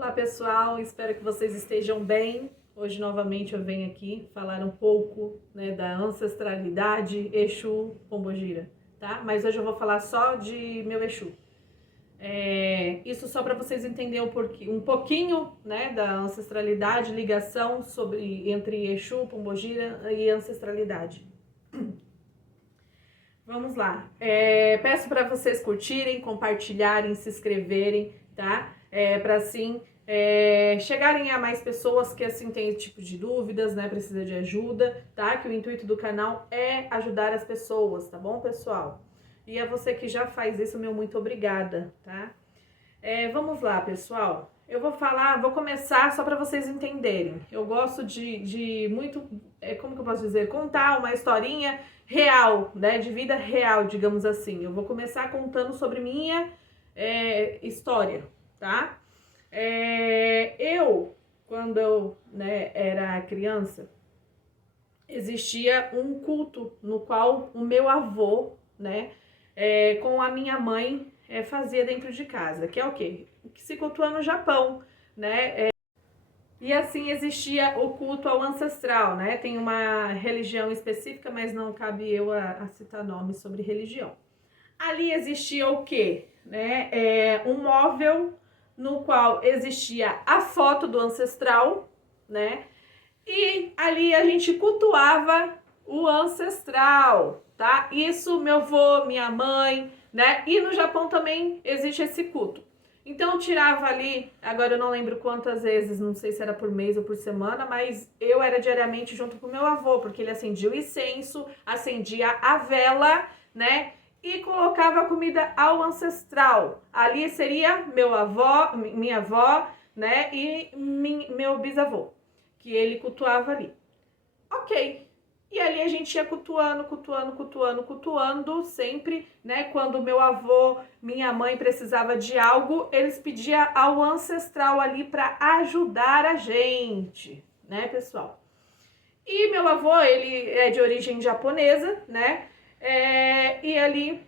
Olá pessoal, espero que vocês estejam bem. Hoje novamente eu venho aqui falar um pouco, da ancestralidade Exu Pombogira, tá? Mas hoje eu vou falar só de meu Exu. Isso só para vocês entenderem um pouquinho, da ancestralidade, ligação entre Exu, Pombogira e ancestralidade. Vamos lá. Peço para vocês curtirem, compartilharem, se inscreverem, tá? Para assim chegarem a mais pessoas que assim têm esse tipo de dúvidas, precisa de ajuda, tá? Que o intuito do canal é ajudar as pessoas, tá bom, pessoal? E a você que já faz isso, meu muito obrigada, tá? Vamos lá, pessoal. Eu vou começar só para vocês entenderem. Eu gosto de muito, como que eu posso dizer, contar uma historinha real, de vida real, digamos assim. Eu vou começar contando sobre minha história, tá? Quando eu era criança, existia um culto no qual o meu avô, com a minha mãe, fazia dentro de casa, que é o quê? O que se cultua no Japão, e assim existia o culto ao ancestral, Tem uma religião específica, mas não cabe eu a citar nomes sobre religião. Ali existia o quê? Um móvel no qual existia a foto do ancestral, e ali a gente cultuava o ancestral, tá? Isso meu avô, minha mãe, E no Japão também existe esse culto. Então eu tirava ali, agora eu não lembro quantas vezes, não sei se era por mês ou por semana, mas eu era diariamente junto com meu avô, porque ele acendia o incenso, acendia a vela, e colocava a comida ao ancestral. Ali seria meu avô, minha avó, e meu bisavô, que ele cultuava ali. Ok. E ali a gente ia cultuando sempre, Quando meu avô, minha mãe precisava de algo, eles pediam ao ancestral ali para ajudar a gente, pessoal? E meu avô, ele é de origem japonesa, e ali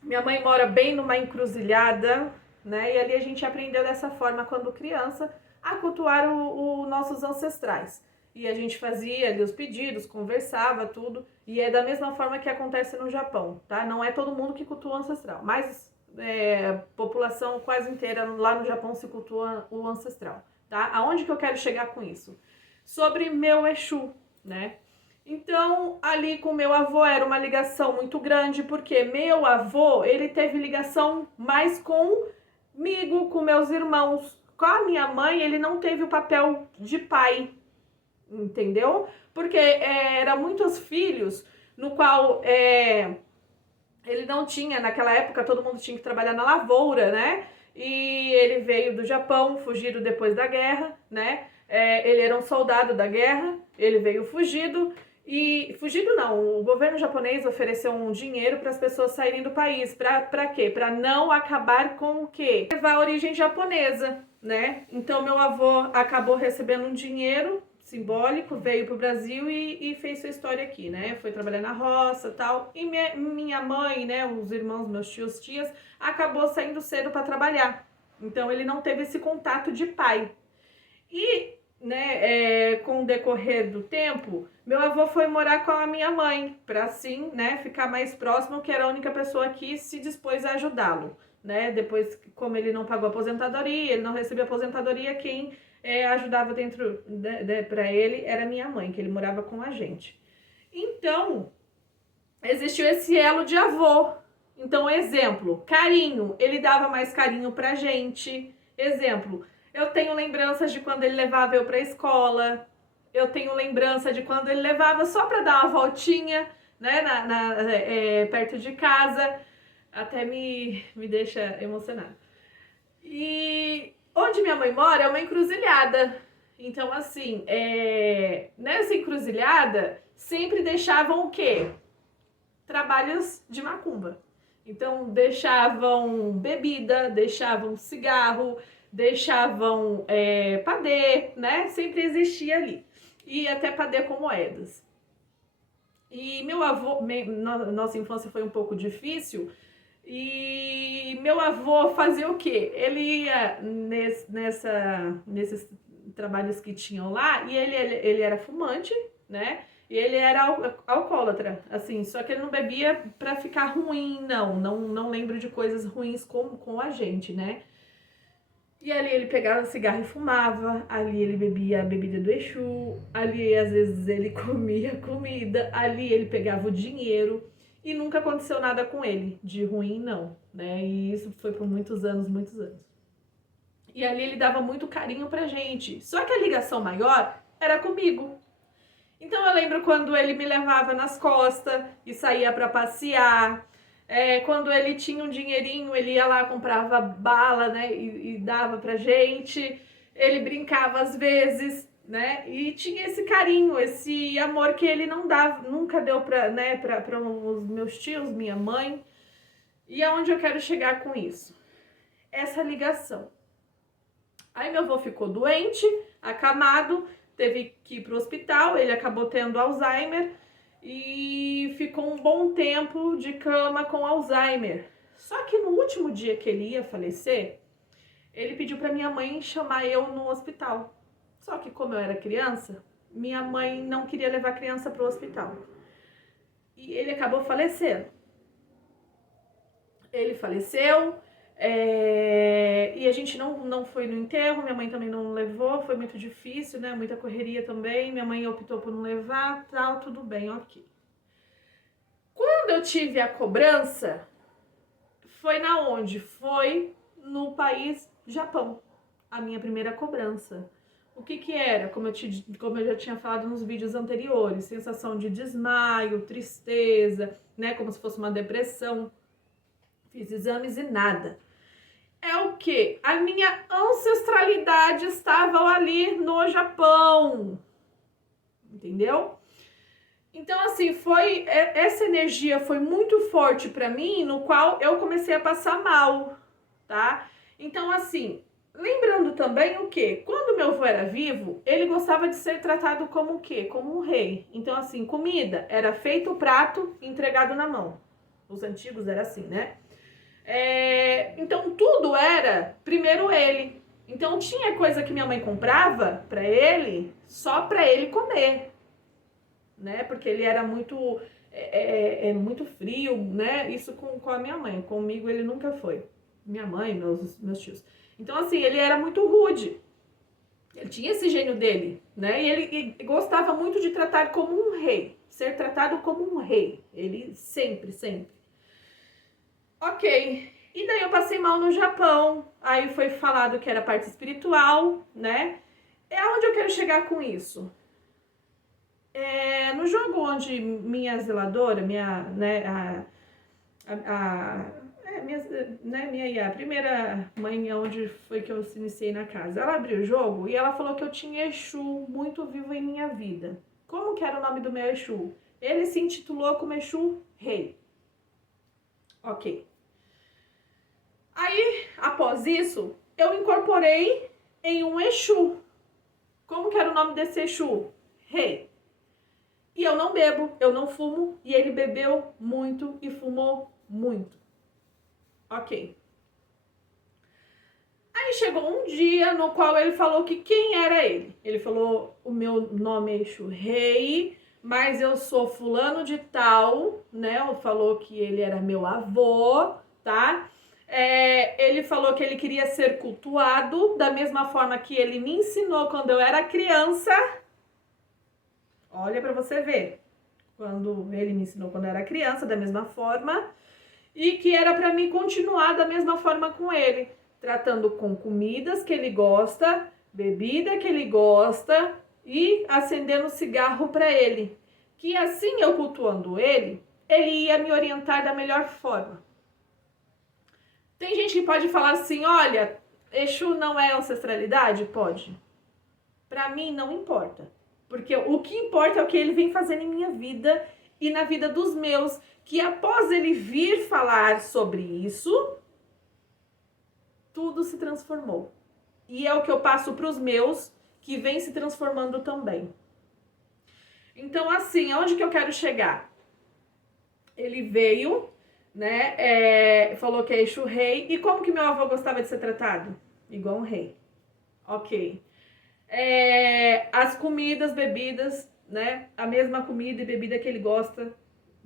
minha mãe mora bem numa encruzilhada, e ali a gente aprendeu dessa forma quando criança a cultuar os nossos ancestrais. E a gente fazia ali os pedidos, conversava, tudo. E é da mesma forma que acontece no Japão, tá? Não é todo mundo que cultua o ancestral, mas a população quase inteira lá no Japão se cultua o ancestral, tá? Aonde que eu quero chegar com isso? Sobre meu Exu, Então, ali com meu avô era uma ligação muito grande, porque meu avô, ele teve ligação mais comigo, com meus irmãos. Com a minha mãe, ele não teve o papel de pai, entendeu? Porque eram muitos filhos, no qual ele não tinha, naquela época todo mundo tinha que trabalhar na lavoura, E ele veio do Japão, fugido depois da guerra, ele era um soldado da guerra, ele veio fugido. E fugido não, o governo japonês ofereceu um dinheiro para as pessoas saírem do país. Para quê? Para não acabar com o quê? Levar a origem japonesa, Então meu avô acabou recebendo um dinheiro simbólico, veio para o Brasil e fez sua história aqui, Foi trabalhar na roça e tal. E minha mãe, os irmãos, meus tios, tias, acabou saindo cedo para trabalhar. Então ele não teve esse contato de pai. E com o decorrer do tempo, meu avô foi morar com a minha mãe, para assim, ficar mais próximo, que era a única pessoa que se dispôs a ajudá-lo, Depois, como ele não pagou aposentadoria, ele não recebia aposentadoria, quem ajudava dentro para ele era minha mãe, que ele morava com a gente. Então, existiu esse elo de avô. Então, exemplo, carinho, ele dava mais carinho pra gente. Exemplo, eu tenho lembranças de quando ele levava eu pra escola. Eu tenho lembrança de quando ele levava só pra dar uma voltinha, perto de casa. Até me deixa emocionada. E onde minha mãe mora é uma encruzilhada. Então, assim, nessa encruzilhada, sempre deixavam o quê? Trabalhos de macumba. Então, deixavam bebida, deixavam cigarro, deixavam padê, Sempre existia ali. E até padê com moedas. E meu avô, nossa infância foi um pouco difícil, E meu avô fazia o quê? Ele ia nesses trabalhos que tinham lá, e ele era fumante, né? E ele era alcoólatra, assim, só que ele não bebia pra ficar ruim, não lembro de coisas ruins com a gente, né? E ali ele pegava cigarro e fumava, ali ele bebia a bebida do Exu, ali às vezes ele comia comida, ali ele pegava o dinheiro e nunca aconteceu nada com ele, de ruim não, né? E isso foi por muitos anos, muitos anos. E ali ele dava muito carinho pra gente, só que a ligação maior era comigo. Então eu lembro quando ele me levava nas costas e saía pra passear. Quando ele tinha um dinheirinho, ele ia lá, comprava bala, né, e dava pra gente. Ele brincava às vezes, né, e tinha esse carinho, esse amor que ele não dava, nunca deu pra, né, pra os meus tios, minha mãe. E aonde eu quero chegar com isso? Essa ligação. Aí meu avô ficou doente, acamado, teve que ir pro hospital, ele acabou tendo Alzheimer e ficou um bom tempo de cama com Alzheimer. Só que no último dia que ele ia falecer, ele pediu para minha mãe chamar eu no hospital. Só que como eu era criança, minha mãe não queria levar a criança para o hospital. E ele acabou falecendo. Ele faleceu, e a gente não foi no enterro, minha mãe também não levou, foi muito difícil, né? Muita correria também, minha mãe optou por não levar, tal, tudo bem, ok. Quando eu tive a cobrança, foi na onde? Foi no país Japão, a minha primeira cobrança. O que era? Como eu já tinha falado nos vídeos anteriores, sensação de desmaio, tristeza, né? Como se fosse uma depressão. Fiz exames e nada. É o que? A minha ancestralidade estava ali no Japão. Entendeu? Então, assim, essa energia foi muito forte para mim, no qual eu comecei a passar mal, tá? Então, assim, lembrando também o quê? Quando meu avô era vivo, ele gostava de ser tratado como o quê? Como um rei. Então, assim, comida era feito o prato, entregado na mão. Os antigos era assim, né? Então tudo era primeiro ele. Então tinha coisa que minha mãe comprava pra ele só pra ele comer, né? Porque ele era muito muito frio, né? Isso com a minha mãe. Comigo ele nunca foi. Minha mãe, meus tios. Então assim, ele era muito rude. Ele tinha esse gênio dele, né? E ele gostava muito de tratar como um rei, ser tratado como um rei. Ele sempre. Ok, e daí eu passei mal no Japão, aí foi falado que era parte espiritual, né? É onde eu quero chegar com isso. No jogo onde minha zeladora, a primeira mãe onde foi que eu iniciei na casa, ela abriu o jogo e ela falou que eu tinha Exu muito vivo em minha vida. Como que era o nome do meu Exu? Ele se intitulou como Exu Rei. Ok. Aí, após isso, eu incorporei em um Exu. Como que era o nome desse Exu? Rei. E eu não bebo, eu não fumo, e ele bebeu muito e fumou muito. Ok. Aí chegou um dia no qual ele falou que quem era ele. Ele falou, o meu nome é Exu Rei, mas eu sou fulano de tal, né? Falou que ele era meu avô, tá? Ele falou que ele queria ser cultuado da mesma forma que ele me ensinou quando eu era criança. Olha pra você ver. Quando ele me ensinou quando eu era criança, da mesma forma. E que era pra mim continuar da mesma forma com ele. Tratando com comidas que ele gosta, bebida que ele gosta e acendendo cigarro pra ele. Que assim eu cultuando ele ia me orientar da melhor forma. Tem gente que pode falar assim, olha, Exu não é ancestralidade? Pode. Pra mim não importa. Porque o que importa é o que ele vem fazendo em minha vida e na vida dos meus. Que após ele vir falar sobre isso, tudo se transformou. E é o que eu passo pros meus, que vem se transformando também. Então assim, aonde que eu quero chegar? Ele veio, né, falou que é Exu Rei. E como que meu avô gostava de ser tratado? Igual um rei. Ok. As comidas, bebidas, né? A mesma comida e bebida que ele gosta,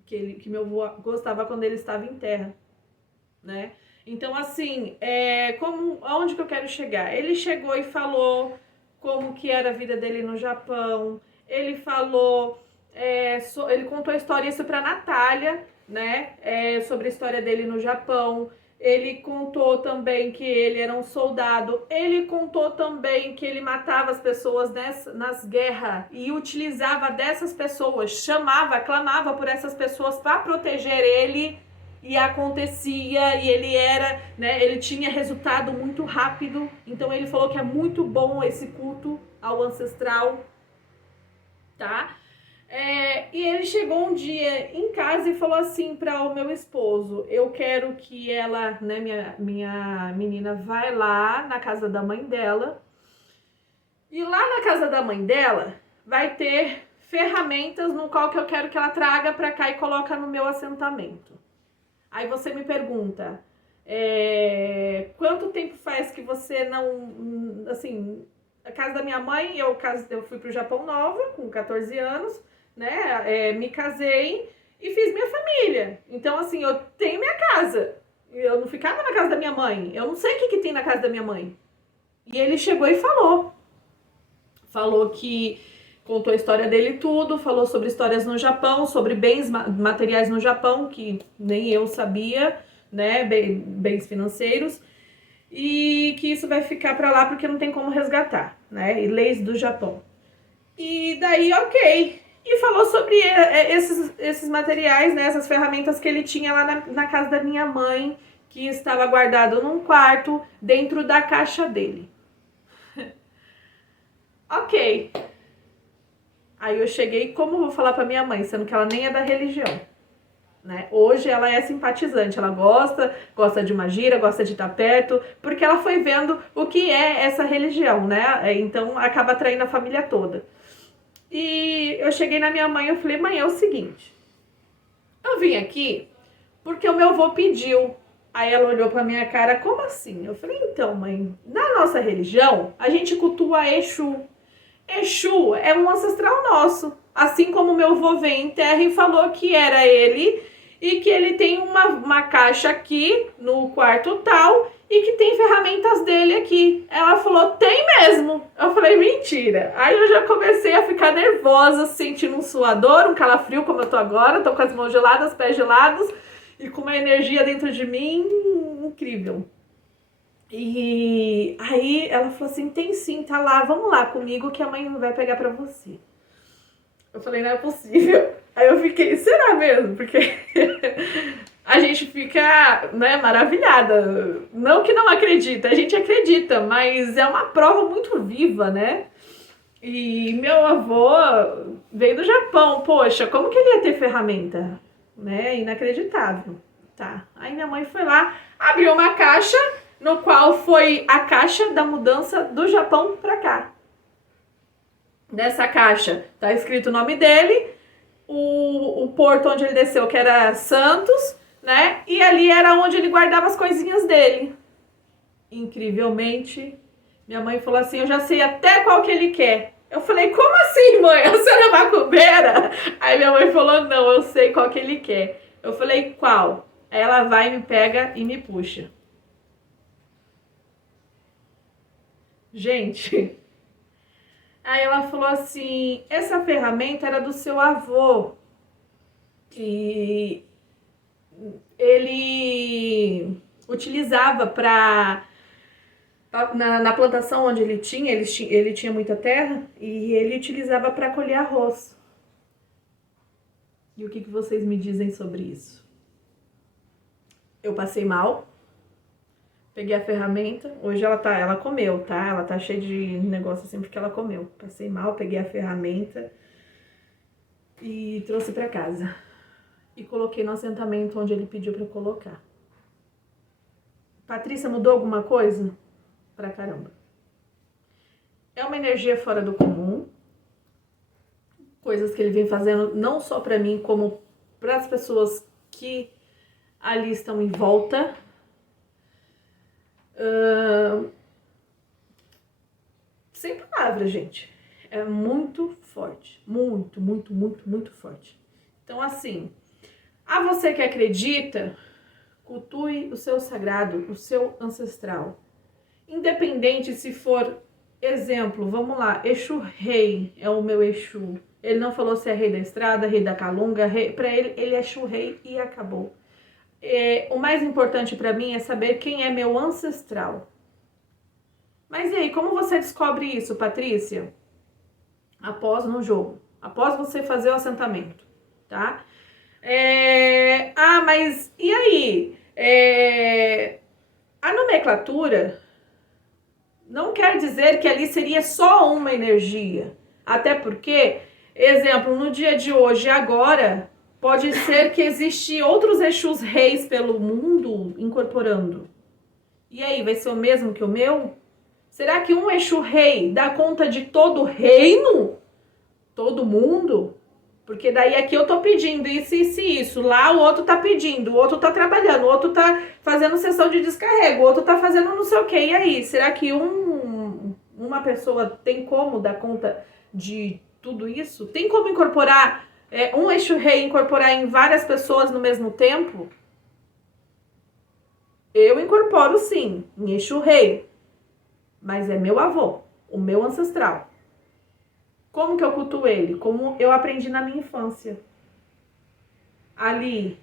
que meu avô gostava quando ele estava em terra, né? Então, assim, aonde que eu quero chegar? Ele chegou e falou como que era a vida dele no Japão. Ele falou, ele contou a história isso para Natália, né? Sobre a história dele no Japão. Ele contou também que ele era um soldado. Ele contou também que ele matava as pessoas nas guerras e utilizava dessas pessoas, chamava, clamava por essas pessoas para proteger ele. E acontecia, e ele era, né, ele tinha resultado muito rápido. Então ele falou que é muito bom esse culto ao ancestral, tá? E ele chegou um dia em casa e falou assim para o meu esposo: eu quero que ela, né, minha menina, vai lá na casa da mãe dela. E lá na casa da mãe dela vai ter ferramentas no qual que eu quero que ela traga para cá e coloca no meu assentamento. Aí você me pergunta, quanto tempo faz que você não, assim, a casa da minha mãe, eu fui pro Japão nova, com 14 anos, né, me casei e fiz minha família. Então, assim, eu tenho minha casa, eu não ficava na casa da minha mãe, eu não sei o que tem na casa da minha mãe. E ele chegou e falou que contou a história dele tudo, falou sobre histórias no Japão, sobre bens materiais no Japão, que nem eu sabia, né, bens financeiros, e que isso vai ficar para lá porque não tem como resgatar, né, e leis do Japão. E daí, ok. E falou sobre esses materiais, né, essas ferramentas que ele tinha lá na casa da minha mãe, que estava guardado num quarto, dentro da caixa dele. Ok. Aí eu cheguei, como vou falar pra minha mãe, sendo que ela nem é da religião, né? Hoje ela é simpatizante, ela gosta de uma gira, gosta de estar perto, porque ela foi vendo o que é essa religião, né? Então acaba atraindo a família toda. E eu cheguei na minha mãe e falei: mãe, é o seguinte, eu vim aqui porque o meu avô pediu. Aí ela olhou pra minha cara: como assim? Eu falei: então, mãe, na nossa religião, a gente cultua Exu. Exu é um ancestral nosso. Assim como meu avô veio em terra e falou que era ele e que ele tem uma caixa aqui no quarto tal e que tem ferramentas dele aqui. Ela falou: tem mesmo. Eu falei: mentira. Aí eu já comecei a ficar nervosa, sentindo um suador, um calafrio como eu tô agora. Tô com as mãos geladas, pés gelados e com uma energia dentro de mim incrível. E aí ela falou assim: tem sim, tá lá, vamos lá comigo que a mãe vai pegar pra você. Eu falei: não é possível. Aí eu fiquei: será mesmo? Porque a gente fica, né, maravilhada. Não que não acredita, a gente acredita, mas é uma prova muito viva, né? E meu avô veio do Japão, poxa, como que ele ia ter ferramenta? Né? Inacreditável. Tá. Aí minha mãe foi lá, abriu uma caixa, no qual foi a caixa da mudança do Japão pra cá. Nessa caixa tá escrito o nome dele, o porto onde ele desceu, que era Santos, né? E ali era onde ele guardava as coisinhas dele. Incrivelmente, minha mãe falou assim: eu já sei até qual que ele quer. Eu falei: como assim, mãe? A senhora é macumbeira? Aí minha mãe falou: não, eu sei qual que ele quer. Eu falei: qual? Aí ela vai, me pega e me puxa. Gente, aí ela falou assim: essa ferramenta era do seu avô. E ele utilizava na plantação onde ele tinha muita terra, e ele utilizava para colher arroz. E o que vocês me dizem sobre isso? Eu passei mal, peguei a ferramenta, hoje ela comeu, tá? Ela tá cheia de negócio assim porque ela comeu. Passei mal, peguei a ferramenta e trouxe para casa. E coloquei no assentamento onde ele pediu para colocar. Patrícia, mudou alguma coisa? Pra caramba. É uma energia fora do comum. Coisas que ele vem fazendo não só pra mim, como para as pessoas que ali estão em volta. Sem palavras, gente. É muito forte. Muito, muito, muito, muito forte. Então, assim, a você que acredita, cultue o seu sagrado, o seu ancestral. Independente se for, exemplo, vamos lá, Exu Rei é o meu Exu. Ele não falou se é rei da estrada, rei da calunga, rei, para ele é Exu Rei e acabou. O mais importante para mim é saber quem é meu ancestral. Mas e aí, como você descobre isso, Patrícia? Após no jogo, após você fazer o assentamento, tá? Mas e aí? A nomenclatura não quer dizer que ali seria só uma energia. Até porque, exemplo, no dia de hoje, agora, pode ser que existem outros Exus reis pelo mundo incorporando. E aí, vai ser o mesmo que o meu? Será que um Exu rei dá conta de todo o reino? Todo mundo? Porque daí aqui eu tô pedindo isso. Lá o outro tá pedindo, o outro tá trabalhando, o outro tá fazendo sessão de descarrego, o outro tá fazendo não sei o que. E aí, será que uma pessoa tem como dar conta de tudo isso? Tem como incorporar, um Exu Rei incorporar em várias pessoas no mesmo tempo? Eu incorporo sim, em Exu Rei. Mas é meu avô, o meu ancestral. Como que eu cultuo ele? Como eu aprendi na minha infância. Ali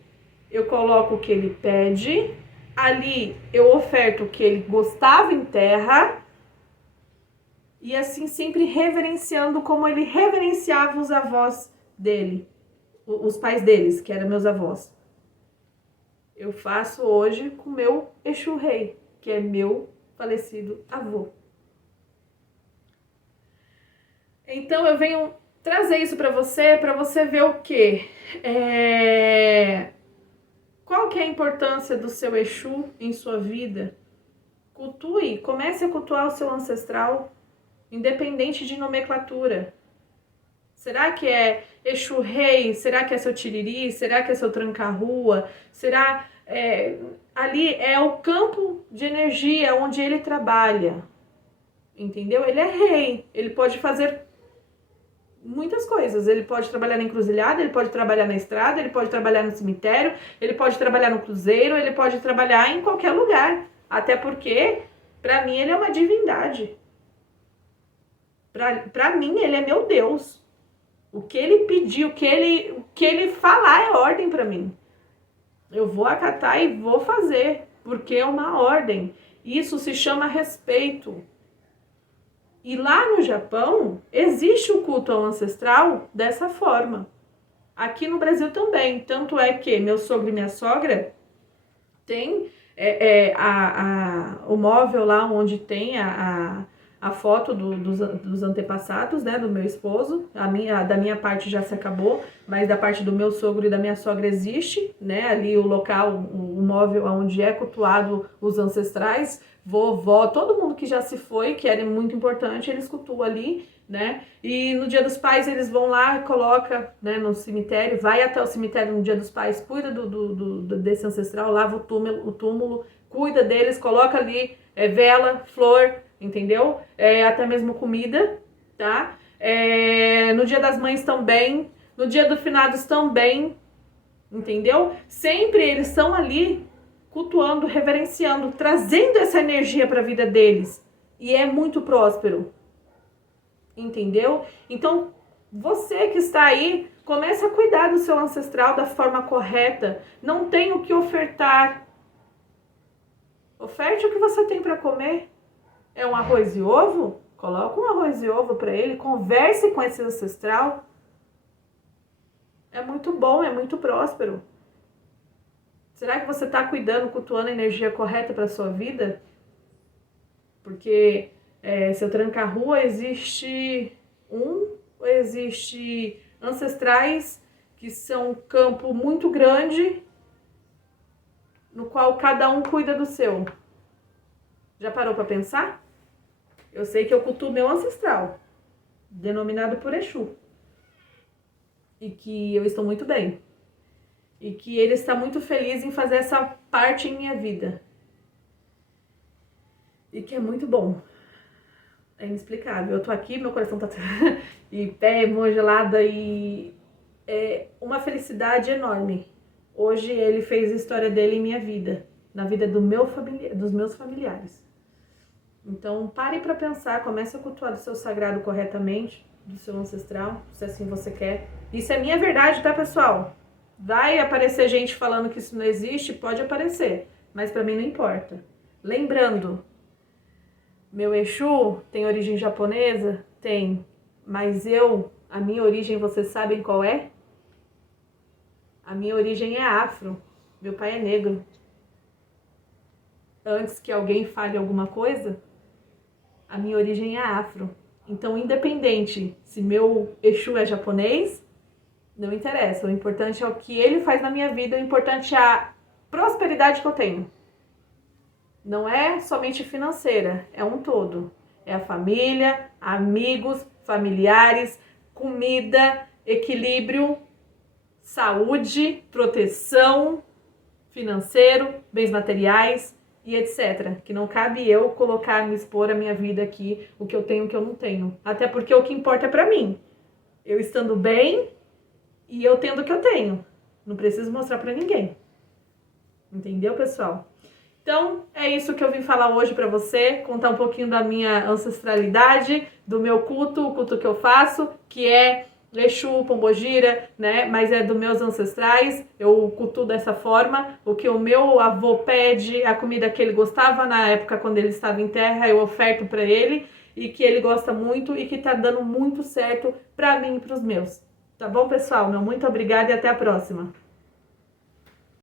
eu coloco o que ele pede, ali eu oferto o que ele gostava em terra, e assim sempre reverenciando como ele reverenciava os avós dele, os pais deles, que eram meus avós. Eu faço hoje com meu Exu Rei, que é meu falecido avô. Então eu venho trazer isso para você ver o quê? Qual que é a importância do seu Exu em sua vida? Cultue, comece a cultuar o seu ancestral, independente de nomenclatura. Será que é Exu Rei? Será que é seu Tiriri? Será que é seu Tranca-Rua? Será... ali é o campo de energia onde ele trabalha. Entendeu? Ele é rei, ele pode fazer muitas coisas. Ele pode trabalhar na encruzilhada, ele pode trabalhar na estrada, ele pode trabalhar no cemitério, ele pode trabalhar no cruzeiro, ele pode trabalhar em qualquer lugar. Até porque, para mim, ele é uma divindade. Para mim, ele é meu Deus. O que ele pedir, o que ele falar é ordem para mim. Eu vou acatar e vou fazer, porque é uma ordem. Isso se chama respeito. E lá no Japão, existe o culto ao ancestral dessa forma. Aqui no Brasil também. Tanto é que meu sogro e minha sogra tem o móvel lá onde tem a foto dos antepassados, né, do meu esposo. Da minha parte já se acabou, mas da parte do meu sogro e da minha sogra existe, né, ali o local, o móvel onde é cultuado os ancestrais, vovó, todo mundo que já se foi, que era muito importante, eles cultuam ali, né, e no Dia dos Pais eles vão lá, coloca, né, no cemitério, vai até o cemitério no Dia dos Pais, cuida desse ancestral, lava o túmulo, cuida deles, coloca ali vela, flor, entendeu? Até mesmo comida, tá? No Dia das Mães também, no Dia dos Finados também, entendeu? Sempre eles estão ali cultuando, reverenciando, trazendo essa energia para a vida deles. E é muito próspero, entendeu? Então, você que está aí, comece a cuidar do seu ancestral da forma correta. Não tem o que ofertar. Oferte o que você tem para comer. É um arroz e ovo? Coloca um arroz e ovo para ele, converse com esse ancestral. É muito bom, é muito próspero. Será que você está cuidando, cultuando a energia correta para a sua vida? Porque seu Tranca-Rua existe ancestrais que são um campo muito grande, no qual cada um cuida do seu. Já parou para pensar? Eu sei que eu cultuo meu ancestral, denominado por Exu, e que eu estou muito bem. e que ele está muito feliz em fazer essa parte em minha vida. E que é muito bom. É inexplicável. Eu tô aqui, meu coração tá e pé, mão gelada e é uma felicidade enorme. Hoje ele fez a história dele em minha vida, na vida dos meus familiares. Então pare para pensar, comece a cultuar o seu sagrado corretamente, do seu ancestral, se assim você quer. Isso é minha verdade, tá, pessoal? Vai aparecer gente falando que isso não existe, pode aparecer, mas para mim não importa. Lembrando, meu Exu tem origem japonesa? Tem. Mas a minha origem, vocês sabem qual é? A minha origem é afro. Meu pai é negro. Antes que alguém fale alguma coisa, a minha origem é afro. Então, independente se meu Exu é japonês, não interessa. O importante é o que ele faz na minha vida, o importante é a prosperidade que eu tenho. Não é somente financeira, é um todo. É a família, amigos, familiares, comida, equilíbrio, saúde, proteção, financeiro, bens materiais e etc. Que não cabe eu colocar, me expor a minha vida aqui, o que eu tenho e o que eu não tenho. Até porque o que importa é pra mim. Eu estando bem e eu tendo o que eu tenho. Não preciso mostrar pra ninguém. Entendeu, pessoal? Então, é isso que eu vim falar hoje pra você, contar um pouquinho da minha ancestralidade, do meu culto, o culto que eu faço, que é Exu, Pombogira, né? Mas é dos meus ancestrais, eu cultuo dessa forma. O que o meu avô pede, a comida que ele gostava na época quando ele estava em terra, eu oferto pra ele, e que ele gosta muito e que tá dando muito certo pra mim e pros meus. Tá bom, pessoal? Meu muito obrigada e até a próxima.